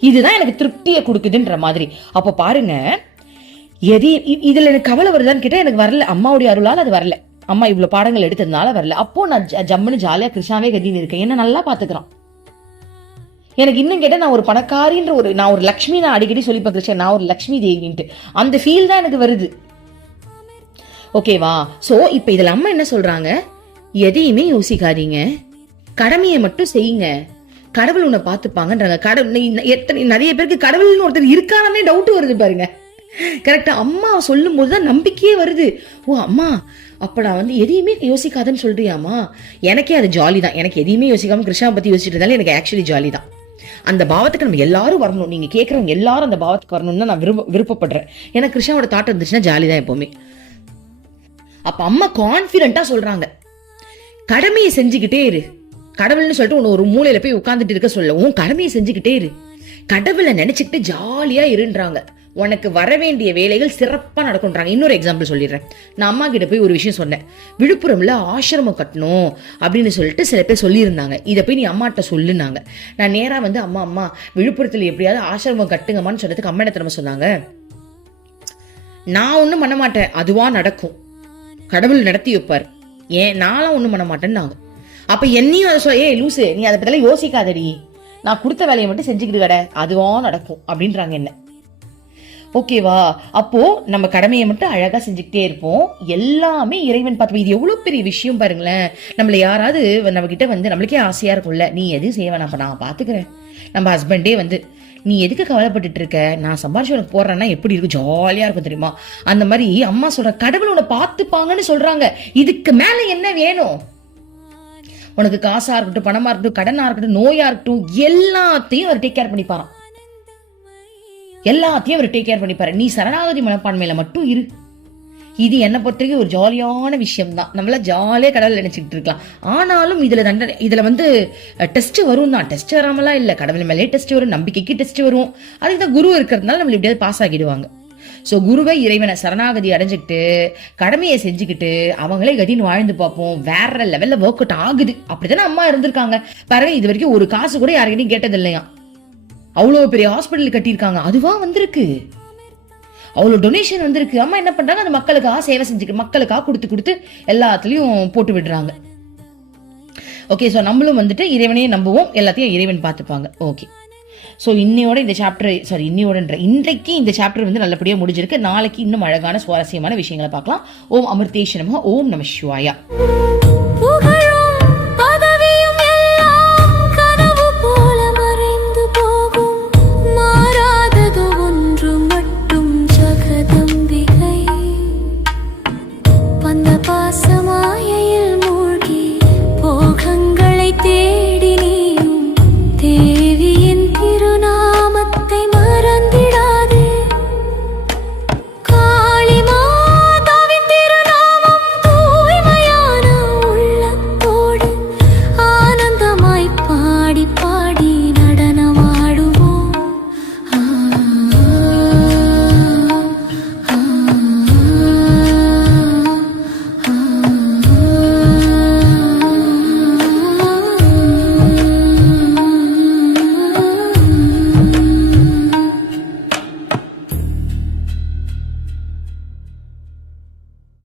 இதுதான் எனக்கு திருப்தியை கொடுக்குதுன்ற மாதிரி. அப்போ பாருங்க எது இ- இதுல எனக்கு கவலை வருதான்னு கேட்டா எனக்கு வரல. அம்மாவுடைய அருளால் அது வரல. அம்மா இவ்வளவு பாடங்கள் எடுத்ததுனால வரல. அப்போ நான் ஜம்முன்னு ஜாலியா கிருஷ்ணாவே கதின்னு இருக்கேன். என்ன நல்லா பாத்துக்கிறான். எனக்கு இன்னும் கேட்டா நான் ஒரு பணக்காரின்ற ஒரு நான் ஒரு லக்ஷ்மி நான் அடிக்கடி சொல்லி பார்த்துருச்சேன் நான் ஒரு லக்ஷ்மி தேவின்ட்டு. அந்த ஃபீல் தான் எனக்கு வருது. ஓகேவா சோ இப்போ இதுல அம்மா என்ன சொல்றாங்க? எதையுமே யோசிக்காதீங்க. கடமையை மட்டும் செய்யுங்க. கடவுள் உன்னை பார்த்துப்பாங்கன்றாங்க கடவுள் எத்தனை நிறைய பேருக்கு கடவுள்னு ஒருத்தர் இருக்கானே டவுட் வருது பாருங்க. கரெக்டா அம்மா சொல்லும் போது தான் நம்பிக்கையே வருது. ஓ அம்மா அப்போ நான் வந்து எதையுமே யோசிக்காதுன்னு சொல்றியாமா எனக்கே அது ஜாலி தான் எனக்கு எதையுமே யோசிக்காமல் கிருஷ்ணா பற்றி யோசிச்சுட்டு இருந்தாலும் எனக்கு ஆக்சுவலி ஜாலி தான் அந்த பாவத்துக்கு நம்ம எல்லாரும் வரணும். நீங்கள் கேட்குறவங்க எல்லாரும் அந்த பாவத்துக்கு வரணும்னு நான் விரும்ப விருப்பப்படுறேன். ஏன்னா கிருஷ்ணாவோட தாட் இருந்துச்சுன்னா ஜாலி தான் எப்போவுமே. அப்போ அம்மா கான்பிடண்டா சொல்கிறாங்க கடமையை செஞ்சுக்கிட்டே இரு. கடவுள்னு சொல்லிட்டு உன்னை ஒரு மூலையில் போய் உட்காந்துட்டு இருக்க சொல்ல உன் கடமையை செஞ்சுக்கிட்டே இரு. கடவுளை நினச்சிக்கிட்டு ஜாலியாக இருன்றாங்க. உனக்கு வர வேண்டிய வேலைகள் சிறப்பாக நடக்கும்ன்றாங்க. இன்னொரு எக்ஸாம்பிள் சொல்லிடுறேன். நான் அம்மா கிட்ட போய் ஒரு விஷயம் சொன்னேன். விழுப்புரம்ல ஆசிரமம் கட்டணும் அப்படின்னு சொல்லிட்டு சில பேர் சொல்லியிருந்தாங்க. இதை போய் நீ அம்மாட்ட சொல்லுனாங்க நான் நேராக வந்து அம்மா அம்மா விழுப்புரத்தில் எப்படியாவது ஆசிரமம் கட்டுங்கம்மான்னு சொன்னதுக்கு அம்மா என்ன சொன்னாங்க. நான் ஒன்றும் பண்ண மாட்டேன். அதுவாக நடக்கும். கடவுள் நடத்தி வைப்பார். ஏன்? நானும் ஒன்றும் பண்ண மாட்டேன்னாங்க. அப்போ என்னையும் அதை சொல்ல ஏ லூசு நீ அதை பற்றிலாம் யோசிக்காதடி. நான் கொடுத்த வேலையை மட்டும் செஞ்சுக்கிட்டு கடை. அதுவாக நடக்கும். அப்படின்றாங்க என்ன. ஓகேவா அப்போ நம்ம கடமையை மட்டும் அழகா செஞ்சுக்கிட்டே இருப்போம். எல்லாமே இறைவன் பார்த்து. இது எவ்வளவு பெரிய விஷயம் பாருங்களேன். நம்மள யாராவது நம்ம கிட்ட வந்து நம்மளுக்கே ஆசையா இருக்கும்ல. நீ எதுவும் செய்ய வேணாம். நான் பாத்துக்கிறேன். நம்ம ஹஸ்பண்டே வந்து நீ எதுக்கு கவலைப்பட்டுட்டு இருக்க? நான் சம்பாரிச்சு உனக்கு போடுறேன்னா எப்படி இருக்கும்? ஜாலியா இருக்கும் தெரியுமா? அந்த மாதிரி அம்மா சொல்ற கடவுள் உன்னை பார்த்துப்பாங்கன்னு சொல்றாங்க. இதுக்கு மேல என்ன வேணும்? உனக்கு காசா இருக்கட்டும் பணமா இருக்கட்டும் கடனா இருக்கட்டும் நோயா இருக்கட்டும் எல்லாத்தையும் அவர் டேக் கேர் பண்ணிப்பாரான் எல்லாத்தையும் அவர் டேக் கேர் பண்ணிப்பாரு. நீ சரணாகதி மனப்பான்மையில மட்டும் இரு. இது என்னை பொறுத்தவரைக்கும் ஒரு ஜாலியான விஷயம் தான் நம்மள ஜாலியாக கடவுள் நினைச்சுக்கிட்டு இருக்கலாம். ஆனாலும் இதில் தண்டனை இதில் வந்து டெஸ்ட் வரும் தான் டெஸ்ட் வராமலாம் இல்லை. கடவுள் மேலே டெஸ்ட் வரும் நம்பிக்கைக்கு டெஸ்ட் வரும். அதுக்கு தான் குரு இருக்கிறதுனால நம்மள எப்படியாவது பாஸ் ஆகிடுவாங்க ஸோ குருவை இறைவனை சரணாகதி அடைஞ்சிக்கிட்டு கடமையை செஞ்சுக்கிட்டு அவங்களே கதின்னு வாழ்ந்து பார்ப்போம். வேற லெவலில் ஒர்க் அவுட் ஆகுது. அப்படித்தானே அம்மா இருந்திருக்காங்க. பாருங்க இது வரைக்கும் ஒரு காசு கூட யாருக்கிட்டையும் கேட்டது இல்லையா அவ்வளோ பெரிய ஹாஸ்பிட்டல் கட்டியிருக்காங்க. அதுவா வந்திருக்கு. அவ்வளோ டொனேஷன் வந்திருக்கு. அம்மா என்ன பண்ணுறாங்க அந்த மக்களுக்காக சேவை செஞ்சுக்க மக்களுக்காக கொடுத்து கொடுத்து எல்லாத்துலேயும் போட்டு விடுறாங்க. ஓகே ஸோ நம்மளும் வந்துட்டு இறைவனையே நம்புவோம். எல்லாத்தையும் இறைவன் பார்த்துப்பாங்க. ஓகே ஸோ இன்னையோட இந்த சாப்டர் சாரி இன்னையோடன்ற இன்றைக்கு இந்த சாப்டர் வந்து நல்லபடியாக முடிஞ்சிருக்கு. நாளைக்கு இன்னும் அழகான சுவாரஸ்யமான விஷயங்களை பார்க்கலாம். ஓம் அமிர்தேஷ் ஓம் நம சிவாயா.